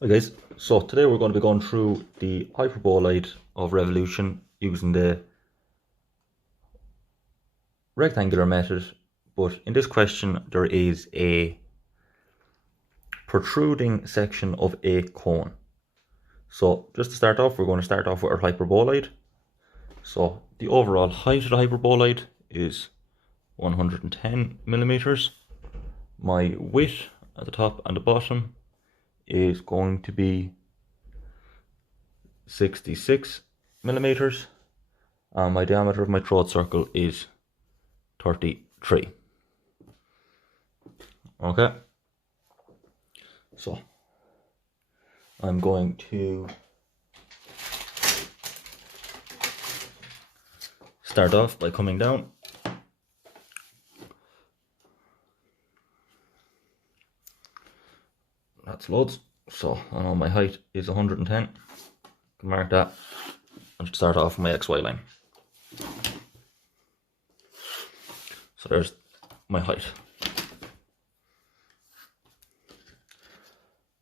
Hi guys, so today we're going to be going through the hyperboloid of revolution using the rectangular method, but in this question there is a protruding section of a cone. So just to start off, we're going to start off with our hyperboloid. So the overall height of the hyperboloid is 110 millimeters. My width at the top and the bottom is going to be 66 millimeters, and my diameter of my throat circle is 33. Okay, so I'm going to start off by coming down. That's loads. So I know my height is 110. I can mark that and start off my XY line. So there's my height.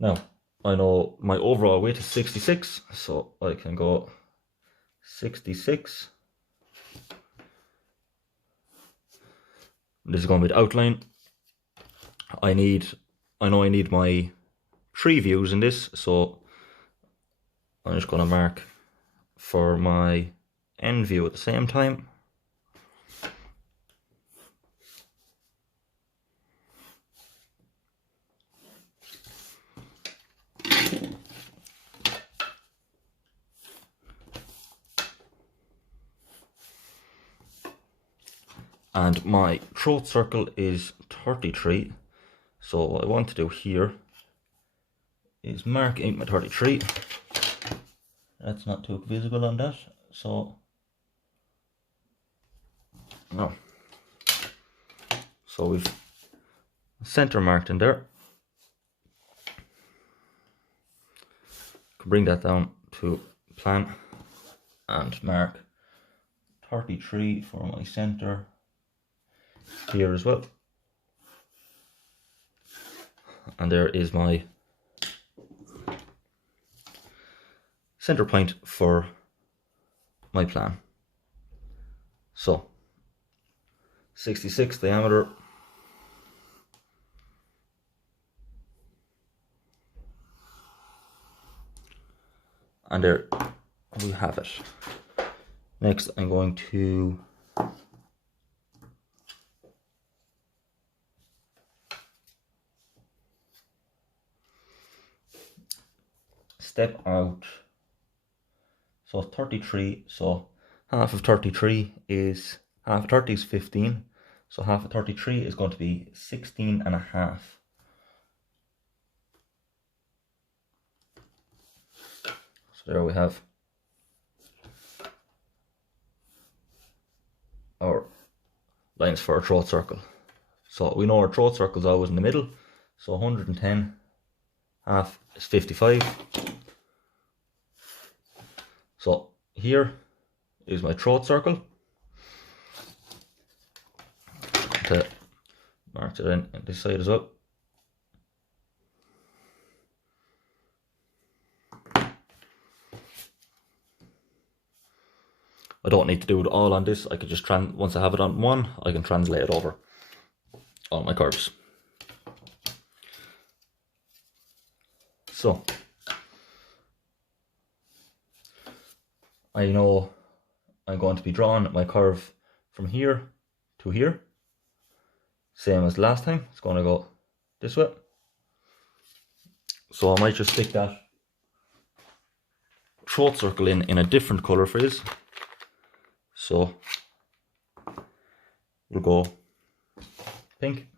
Now I know my overall weight is 66, so I can go 66. This is going to be the outline. I know I need my 3 views in this, so I'm just going to mark for my end view at the same time. And my throat circle is 33, so what I want to do here is mark out my 33. That's not too visible on that, so no. So we've center marked in there. Can bring that down to plan and mark 33 for my center here as well. And there is my center point for my plan. So 66 diameter, and there we have it. Next I'm going to step out. So 33, so half of 33 is, half of 30 is 15, so half of 33 is going to be 16 and a half. So there we have our lines for our throat circle. So we know our throat circle is always in the middle, so 110 half is 55. So here is my throat circle. To mark it in this side as well. I don't need to do it all on this. I could just once I have it on one, I can translate it over all my curves. So I know I'm going to be drawing my curve from here to here. Same as last time, it's going to go this way. So I might just stick that throat circle in a different colour for this. So we'll go pink.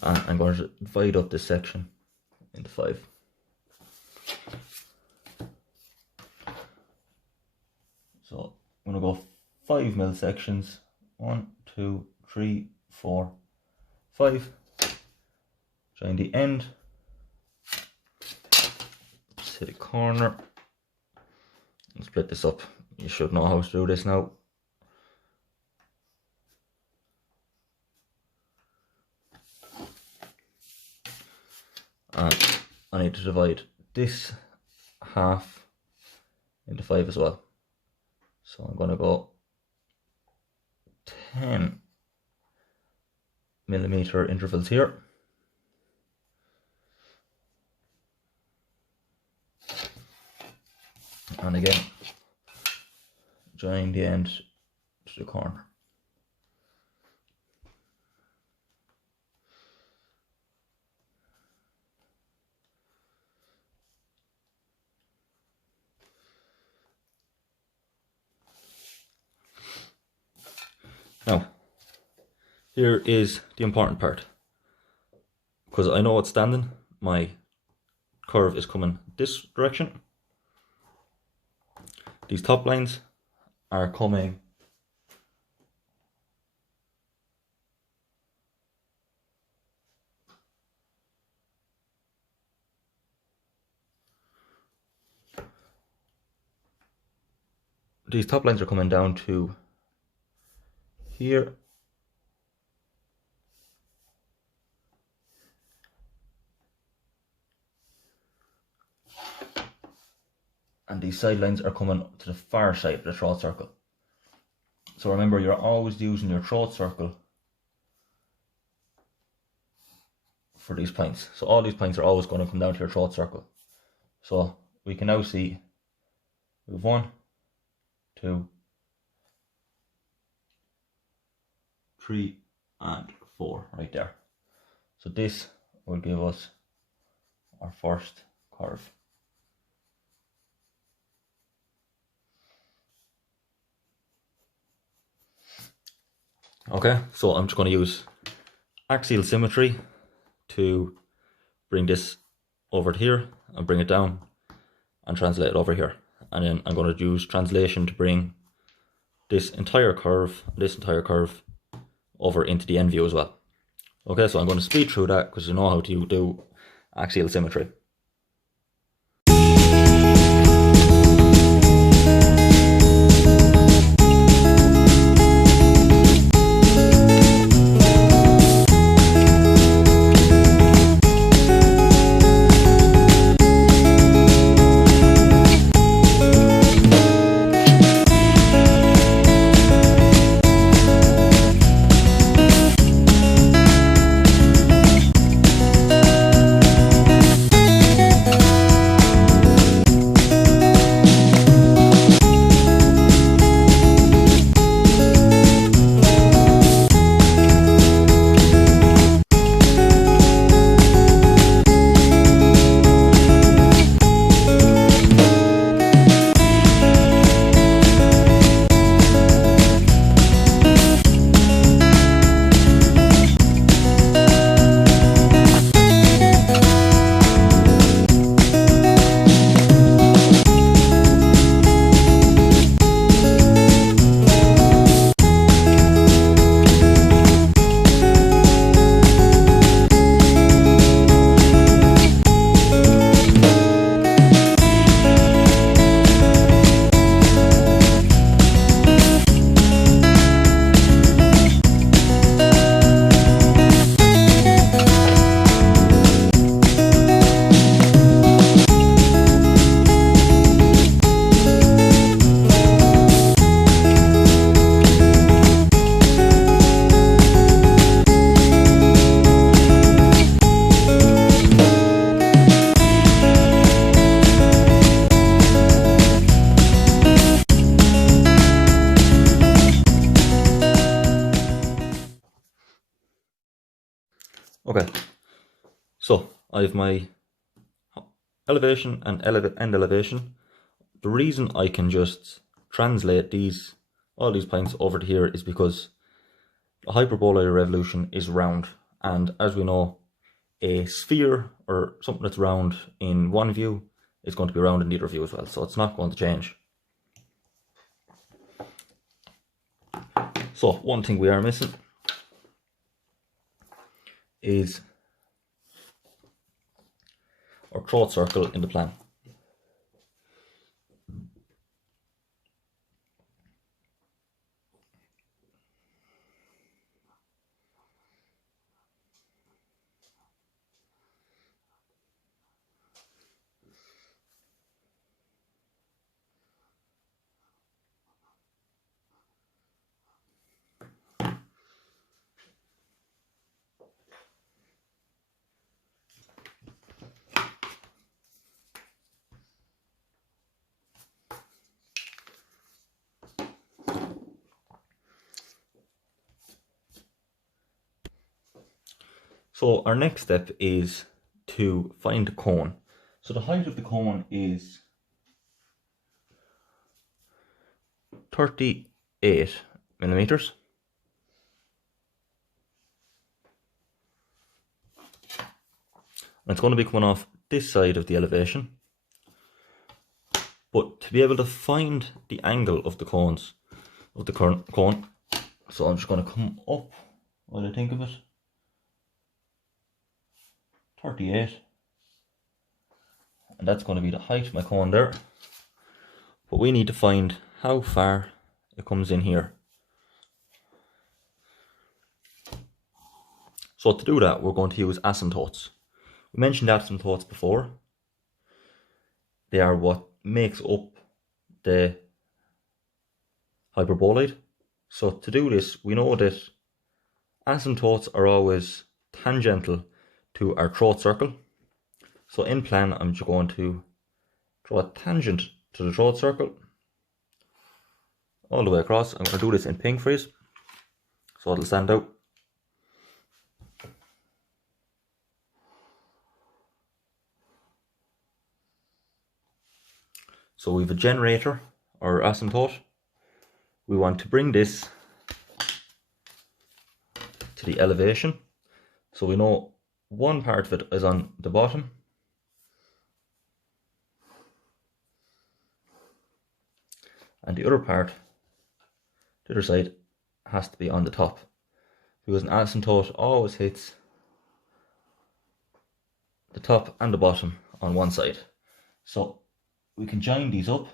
And I'm going to divide up this section into 5. So I'm going to go 5 mil sections. 1, 2, 3, 4, 5. Join the end. Just hit a corner and split this up you should know how to do this now. And I need to divide this half into 5 as well. So I'm going to go 10mm intervals here. And again, join the end to the corner. Now, here is the important part. Because I know it's standing, my curve is coming this direction. These top lines are coming down to here. And these side lines are coming to the far side of the throat circle. So remember, you're always using your throat circle for these points. So all these points are always going to come down to your throat circle. So we can now see we have 1, 2, 3, and 4 right there. So this will give us our first curve. Okay, so I'm just going to use axial symmetry to bring this over to here and bring it down and translate it over here. And then I'm going to use translation to bring this entire curve over into the end view as well. Okay, so I'm going to speed through that because you know how to do axial symmetry. Okay, so I have my elevation and end elevation. The reason I can just translate all these points over to here is because a hyperboloid revolution is round, and as we know, a sphere or something that's round in one view is going to be round in the other view as well, so it's not going to change. So one thing we are missing is our throat circle in the plan. So our next step is to find the cone. So the height of the cone is 38 millimeters. And it's going to be coming off this side of the elevation. But to be able to find the angle of the cones, of the current cone, so I'm just going to come up, what do I think of it? 38. And that's going to be the height of my cone there. But we need to find how far it comes in here. So to do that, we're going to use asymptotes. We mentioned asymptotes before. They are what makes up the hyperboloid. So to do this, we know that asymptotes are always tangential to our throat circle. So in plan, I'm just going to draw a tangent to the throat circle all the way across. I'm going to do this in pink freeze, so it'll stand out. So we have a generator or asymptote. We want to bring this to the elevation. So we know one part of it is on the bottom. And the other part, the other side, has to be on the top. Because an asymptote always hits the top and the bottom on one side. So we can join these up.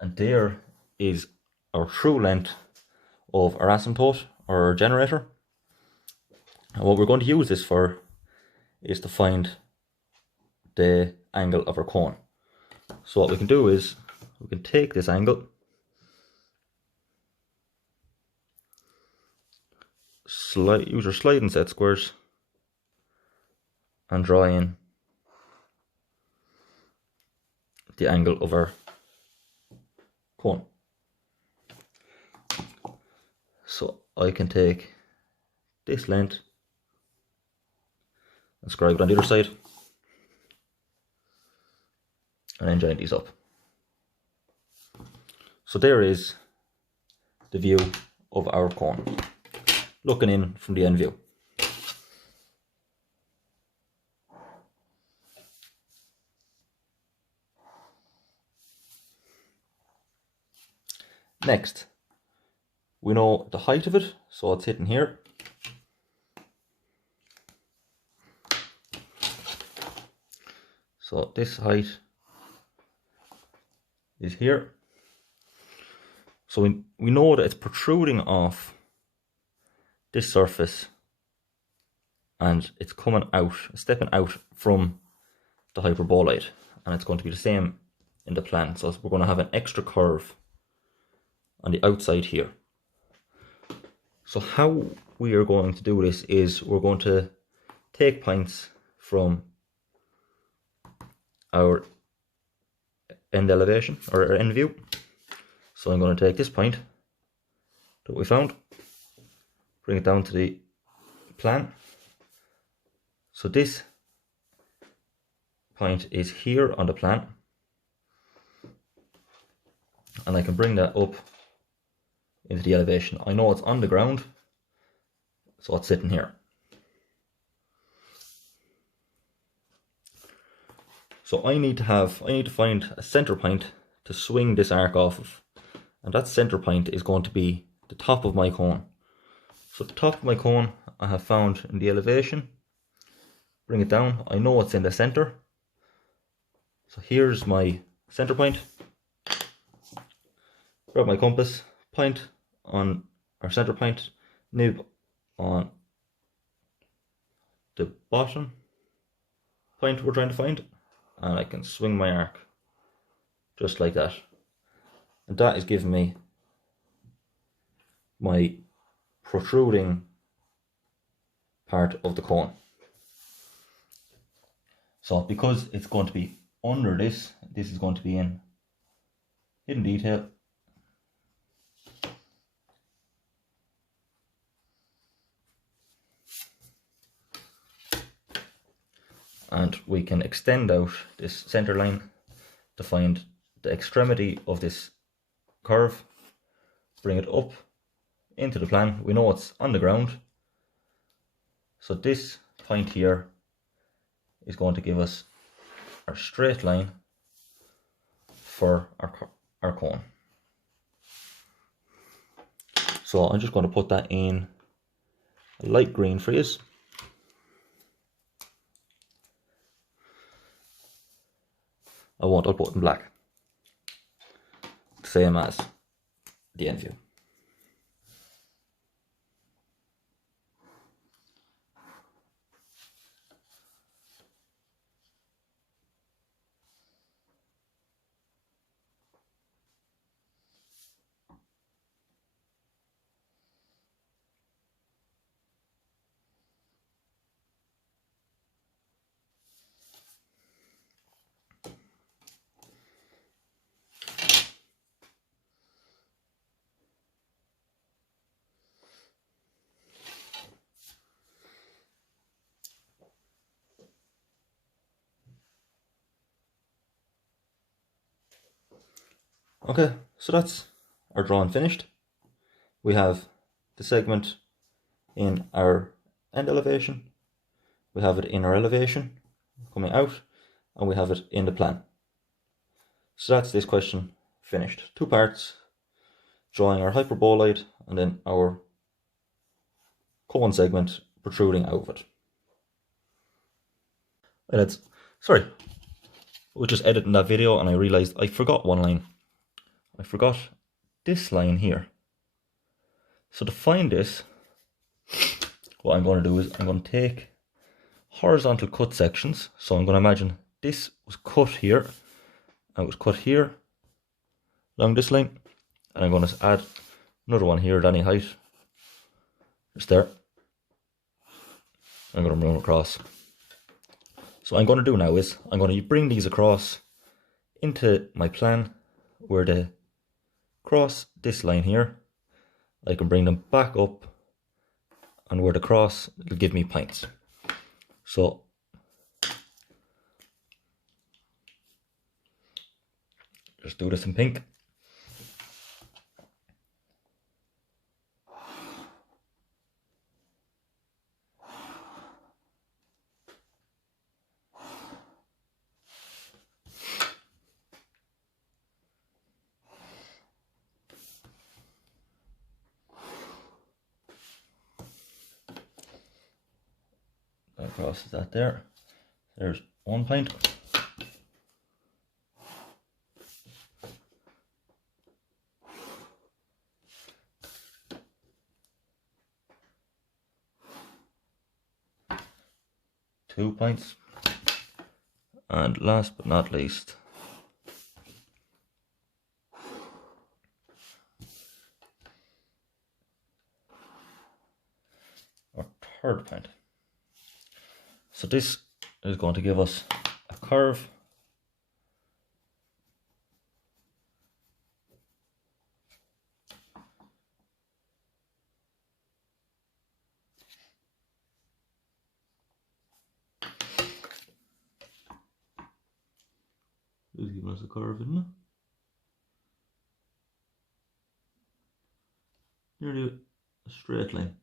And there is our true length of our asymptote or our generator. And what we're going to use this for is to find the angle of our cone. So what we can do is we can take this angle, use our sliding set squares, and draw in the angle of our cone. So I can take this length and scribe it on the other side, and then join these up. So there is the view of our cone, looking in from the end view. Next, we know the height of it, so it's hitting here. So this height is here. So we know that it's protruding off this surface and it's coming out, stepping out from the hyperboloid, and it's going to be the same in the plan. So we're going to have an extra curve on the outside here. So how we are going to do this is we're going to take points from our end elevation or our end view. So I'm going to take this point that we found, bring it down to the plan. So this point is here on the plan, and I can bring that up into the elevation. I know it's on the ground, so it's sitting here. So I need to find a center point to swing this arc off of, and that center point is going to be the top of my cone. So the top of my cone I have found in the elevation. Bring it down. I know it's in the center. So here's my center point. Grab my compass, point on our center point, nib on the bottom point we're trying to find, and I can swing my arc just like that. And that is giving me my protruding part of the cone. So because it's going to be under this is going to be in hidden detail. and we can extend out this center line to find the extremity of this curve, bring it up into the plan. We know it's on the ground, so this point here is going to give us our straight line for our cone. So I'm just going to put that in a light green for you. I'll put it in black, same as the end view. Okay, so that's our drawing finished. We have the segment in our end elevation, we have it in our elevation coming out, and we have it in the plan. So that's this question finished. 2 parts, drawing our hyperboloid and then our cone segment protruding out of it. And it's, sorry, we were just editing that video and I realized I forgot one line. I forgot this line here. So to find this, what I'm going to do is I'm going to take horizontal cut sections. So I'm going to imagine this was cut here, and it was cut here along this line, and I'm going to add another one here at any height, just there. I'm going to run across. So what I'm going to do now is I'm going to bring these across into my plan where they cross this line here. I can bring them back up, and where they cross, it'll give me points. So just do this in pink. That crosses that there. There's 1 point. Two points. And last but not least, our 3rd point. So this is going to give us a curve It's giving us a curve, isn't it? Nearly a straight line.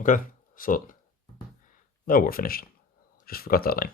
Okay, so now we're finished. Just forgot that line.